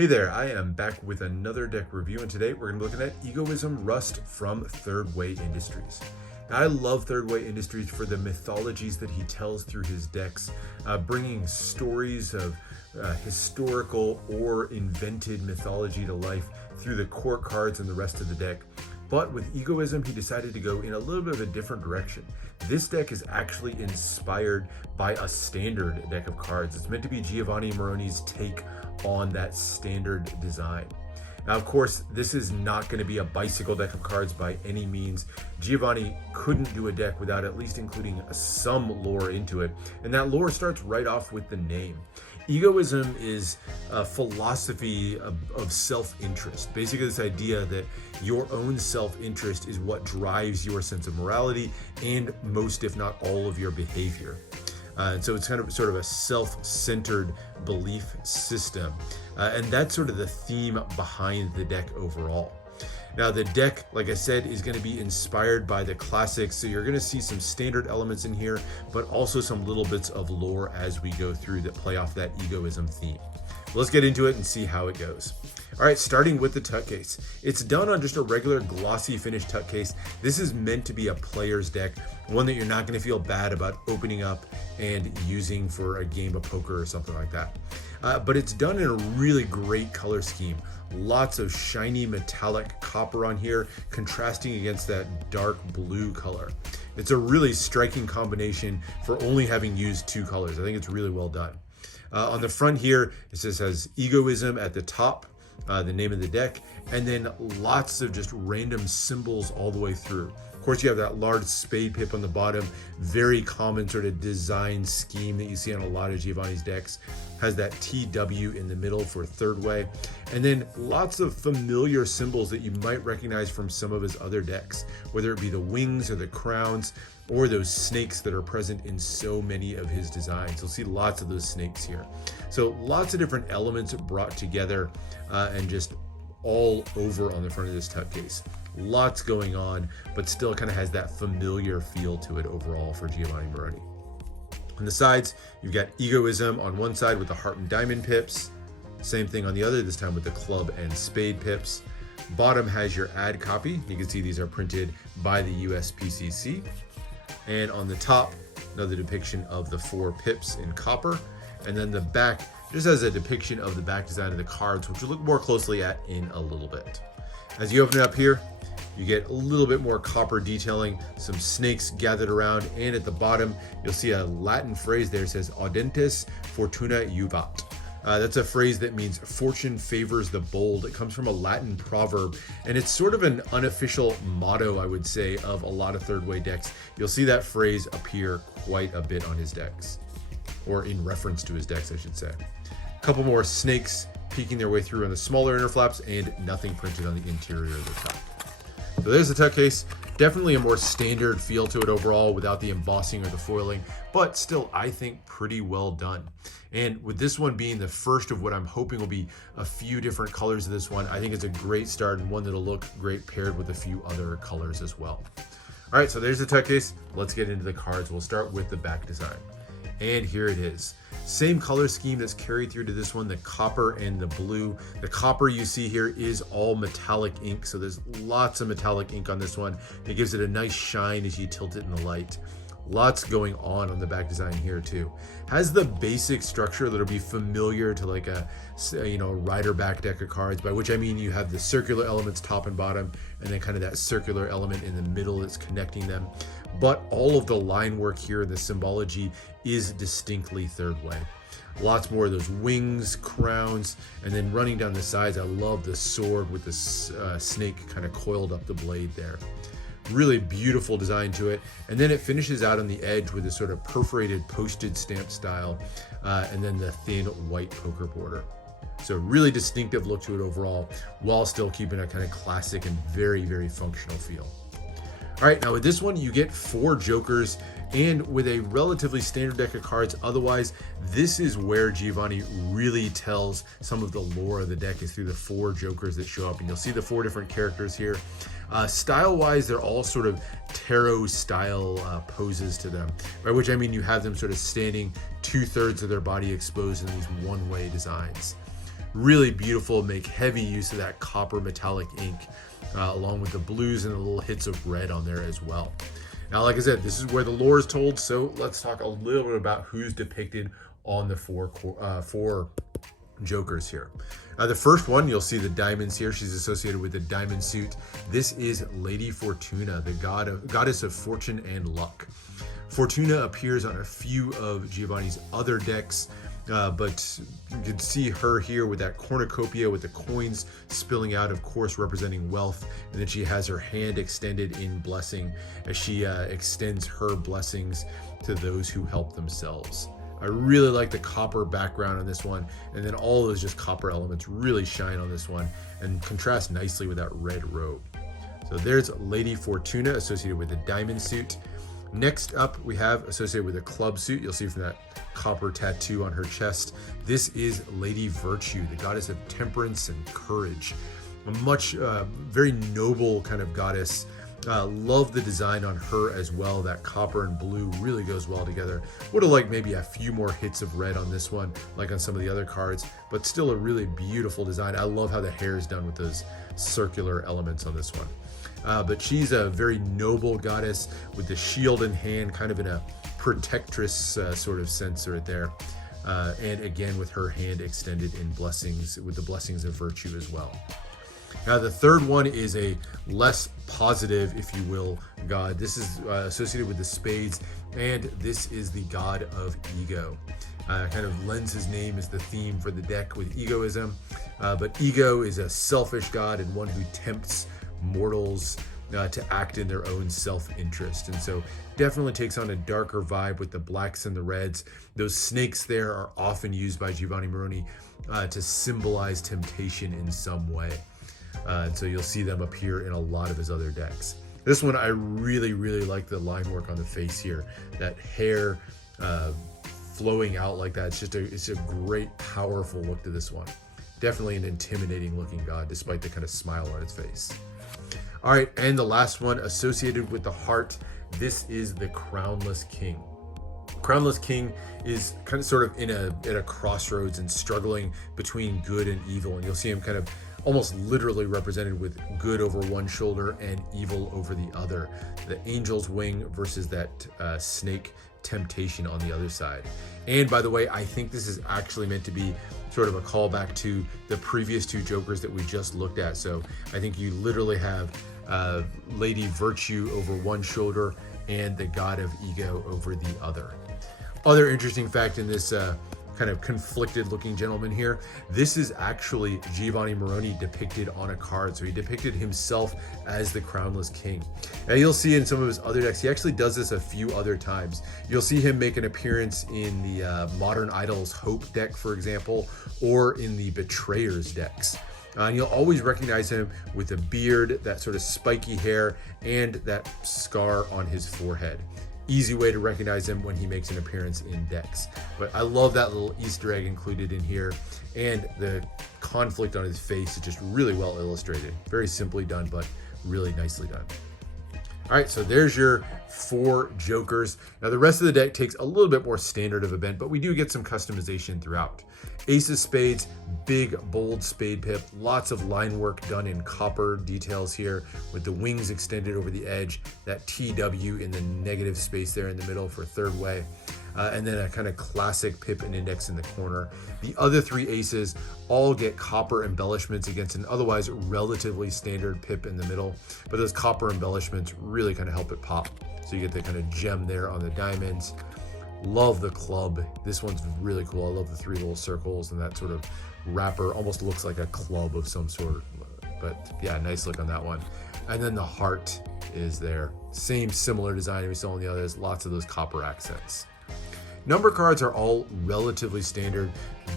Hey there, I am back with another deck review, and today we're going to be looking at Egoism Rust from Thirdway Industries. Now, I love Thirdway Industries for the mythologies that he tells through his decks, bringing stories of historical or invented mythology to life through the core cards and the rest of the deck. But with Egoism, he decided to go in a little bit of a different direction. This deck is actually inspired by a standard deck of cards. It's meant to be Giovanni Meroni's take on that standard design. Now, of course, this is not going to be a bicycle deck of cards by any means. Giovanni couldn't do a deck without at least including some lore into it, and that lore starts right off with the name. Egoism is a philosophy of self-interest. Basically, this idea that your own self-interest is what drives your sense of morality and most, if not all, of your behavior. And so it's kind of sort of a self-centered belief system. And that's sort of the theme behind the deck overall. Now, the deck, like I said, is going to be inspired by the classics. So you're going to see some standard elements in here, but also some little bits of lore as we go through that play off that Egoism theme. Let's get into it and see how it goes. All right, starting with the tuck case. It's done on just a regular glossy finish tuck case. This is meant to be a player's deck, one that you're not going to feel bad about opening up and using for a game of poker or something like that. But it's done in a really great color scheme. Lots of shiny metallic copper on here, contrasting against that dark blue color. It's a really striking combination for only having used two colors. I think it's really well done. On the front here, it says Egoism at the top, the name of the deck, and then lots of just random symbols all the way through. Of course, you have that large spade pip on the bottom, very common sort of design scheme that you see on a lot of Giovanni's decks. Has that TW in the middle for Thirdway, and then lots of familiar symbols that you might recognize from some of his other decks, whether it be the wings or the crowns or those snakes that are present in so many of his designs. You'll see lots of those snakes here. So lots of different elements brought together and just all over on the front of this tuck case. Lots going on, but still kind of has that familiar feel to it overall for Giovanni Meroni. On the sides, you've got Egoism on one side with the heart and diamond pips. Same thing on the other, this time with the club and spade pips. Bottom has your ad copy. You can see these are printed by the USPCC. And on the top, another depiction of the four pips in copper. And then the back just has a depiction of the back design of the cards, which we'll look more closely at in a little bit. As you open it up here, you get a little bit more copper detailing, some snakes gathered around, and at the bottom, you'll see a Latin phrase there. It says, Audentes fortuna juvat. That's a phrase that means fortune favors the bold. It comes from a Latin proverb, and it's sort of an unofficial motto, I would say, of a lot of Thirdway decks. You'll see that phrase appear quite a bit on his decks, or in reference to his decks, I should say. A couple more snakes peeking their way through on the smaller inner flaps, and nothing printed on the interior of the top. So there's the tuck case. Definitely a more standard feel to it overall without the embossing or the foiling, but still, I think, pretty well done. And with this one being the first of what I'm hoping will be a few different colors of this one, I think it's a great start and one that'll look great paired with a few other colors as well. All right, so there's the tuck case. Let's get into the cards. We'll start with the back design. And here it is. Same color scheme that's carried through to this one, the copper and the blue. The copper you see here is all metallic ink, so there's lots of metallic ink on this one. It gives it a nice shine as you tilt it in the light. Lots going on the back design here too. Has the basic structure that'll be familiar to like a rider back deck of cards, by which I mean you have the circular elements top and bottom, and then kind of that circular element in the middle that's connecting them. But all of the line work here, the symbology is distinctly Thirdway. Lots more of those wings, crowns, and then running down the sides, I love the sword with the snake kind of coiled up the blade there. Really beautiful design to it. And then it finishes out on the edge with this sort of perforated postage stamp style, and then the thin white poker border. So really distinctive look to it overall, while still keeping a kind of classic and very, very functional feel. All right, now with this one, you get 4 jokers, and with a relatively standard deck of cards. Otherwise, this is where Giovanni really tells some of the lore of the deck, is through the 4 jokers that show up, and you'll see the 4 different characters here. Style-wise, they're all sort of tarot-style poses to them, by which I mean you have them sort of standing 2/3 of their body exposed in these one-way designs. Really beautiful, make heavy use of that copper metallic ink, along with the blues and the little hits of red on there as well. Now, like I said, this is where the lore is told, so let's talk a little bit about who's depicted on the four Jokers here. The first one, you'll see the diamonds here. She's associated with the diamond suit. This is Lady Fortuna, the goddess of fortune and luck. Fortuna appears on a few of Giovanni's other decks, but you can see her here with that cornucopia with the coins spilling out, of course, representing wealth, and then she has her hand extended in blessing as she extends her blessings to those who help themselves. I really like the copper background on this one, and then all those just copper elements really shine on this one and contrast nicely with that red robe. So there's Lady Fortuna associated with the diamond suit. Next up, we have associated with a club suit. You'll see from that copper tattoo on her chest. This is Lady Virtue, the goddess of temperance and courage. A much, very noble kind of goddess. Love the design on her as well. That copper and blue really goes well together. Would have liked maybe a few more hits of red on this one, like on some of the other cards, but still a really beautiful design. I love how the hair is done with those circular elements on this one. But she's a very noble goddess with the shield in hand, kind of in a protectress sort of sense right there. And again, with her hand extended in blessings, with the blessings of virtue as well. Now, the third one is a less positive, if you will, god. This is associated with the spades, and this is the god of ego. Kind of lends his name as the theme for the deck with egoism. But ego is a selfish god and one who tempts mortals to act in their own self-interest. And so definitely takes on a darker vibe with the blacks and the reds. Those snakes there are often used by Giovanni Meroni to symbolize temptation in some way. And so you'll see them appear in a lot of his other decks. This one, I really, really like the line work on the face here. That hair flowing out like that. It's a great, powerful look to this one. Definitely an intimidating looking god, despite the kind of smile on his face. All right, and the last one associated with the heart. This is the Crownless King. Crownless King is kind of sort of at a crossroads and struggling between good and evil. And you'll see him kind of almost literally represented with good over one shoulder and evil over the other. The angel's wing versus that snake temptation on the other side. And by the way, I think this is actually meant to be sort of a callback to the previous two Jokers that we just looked at. So I think you literally have Lady Virtue over one shoulder and the god of ego over the other. Other interesting fact in this kind of conflicted looking gentleman here, this is actually Giovanni Meroni depicted on a card. So he depicted himself as the Crownless King. Now you'll see in some of his other decks, he actually does this a few other times. You'll see him make an appearance in the Modern Idols Hope deck, for example, or in the Betrayers decks. And you'll always recognize him with a beard, that sort of spiky hair, and that scar on his forehead. Easy way to recognize him when he makes an appearance in decks. But I love that little Easter egg included in here, and the conflict on his face is just really well illustrated. Very simply done, but really nicely done. All right, so there's your 4 Jokers. Now the rest of the deck takes a little bit more standard of event, but we do get some customization throughout. Ace of Spades, big, bold spade pip, lots of line work done in copper details here with the wings extended over the edge, that TW in the negative space there in the middle for Thirdway, and then a kind of classic pip and index in the corner. The other 3 aces all get copper embellishments against an otherwise relatively standard pip in the middle, but those copper embellishments really kind of help it pop. So you get the kind of gem there on the diamonds. Love the club. This one's really cool. I love the 3 little circles and that sort of wrapper. Almost looks like a club of some sort. But yeah, nice look on that one. And then the heart is there. Same similar design we saw on the others. Lots of those copper accents. Number cards are all relatively standard,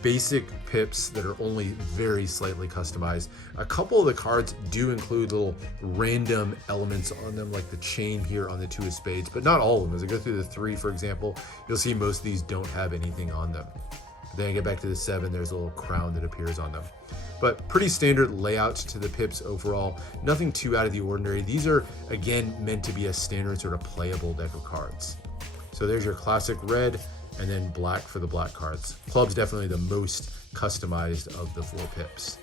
basic pips that are only very slightly customized. A couple of the cards do include little random elements on them, like the chain here on the 2 of spades, but not all of them. As I go through the 3, for example, you'll see most of these don't have anything on them. Then I get back to the 7, there's a little crown that appears on them. But pretty standard layout to the pips overall. Nothing too out of the ordinary. These are, again, meant to be a standard sort of playable deck of cards. So there's your classic red, and then black for the black cards. Club's definitely the most customized of the 4 pips.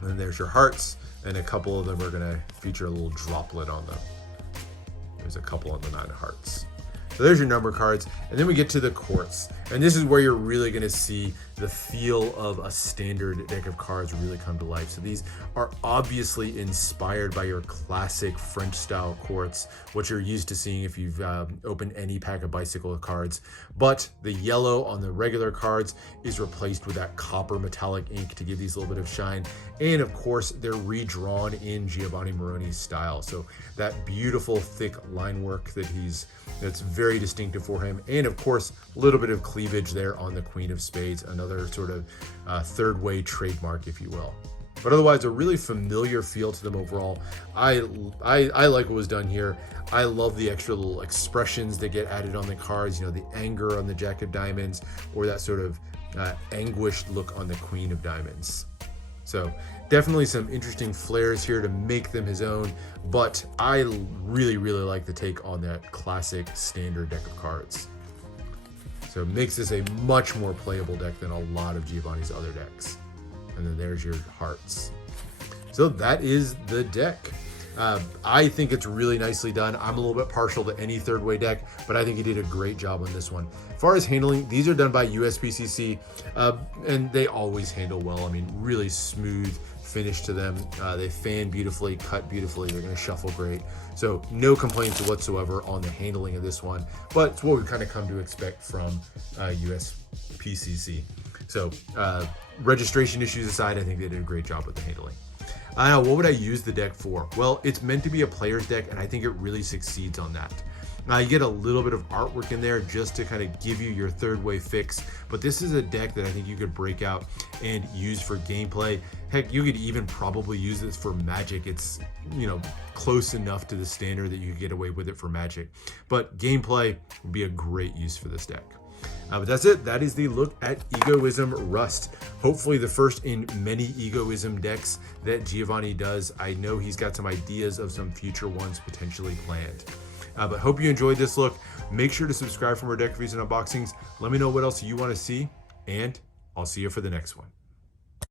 And then there's your hearts, and a couple of them are gonna feature a little droplet on them. There's a couple on the 9 hearts. So there's your number cards, and then we get to the quartz. And this is where you're really gonna see the feel of a standard deck of cards really come to life. So these are obviously inspired by your classic French style quartz, what you're used to seeing if you've opened any pack of bicycle cards. But the yellow on the regular cards is replaced with that copper metallic ink to give these a little bit of shine. And of course, they're redrawn in Giovanni Meroni's style. So that beautiful thick line work that's very distinctive for him. And of course, a little bit of cleavage there on the Queen of Spades, another sort of third way trademark, if you will. But otherwise, a really familiar feel to them overall. I like what was done here. I love the extra little expressions that get added on the cards, the anger on the Jack of Diamonds, or that sort of anguished look on the Queen of Diamonds. So definitely some interesting flares here to make them his own, but I really, really like the take on that classic standard deck of cards. So it makes this a much more playable deck than a lot of Giovanni's other decks. And then there's your hearts. So that is the deck. I think it's really nicely done. I'm a little bit partial to any third way deck, but I think he did a great job on this one. As far as handling, these are done by USPCC, and they always handle well. I mean, really smooth finish to them. They fan beautifully, cut beautifully. They're going to shuffle great. So no complaints whatsoever on the handling of this one, but it's what we've kind of come to expect from USPCC. So registration issues aside, I think they did a great job with the handling. Now, what would I use the deck for? Well, it's meant to be a player's deck, and I think it really succeeds on that. Now, you get a little bit of artwork in there just to kind of give you your third way fix, but this is a deck that I think you could break out and use for gameplay. Heck, you could even probably use this for Magic. It's, close enough to the standard that you could get away with it for Magic. But gameplay would be a great use for this deck. But that's it. That is the look at Egoism Rust. Hopefully the first in many Egoism decks that Giovanni does. I know he's got some ideas of some future ones potentially planned. But hope you enjoyed this look. Make sure to subscribe for more deck reviews and unboxings. Let me know what else you want to see, and I'll see you for the next one.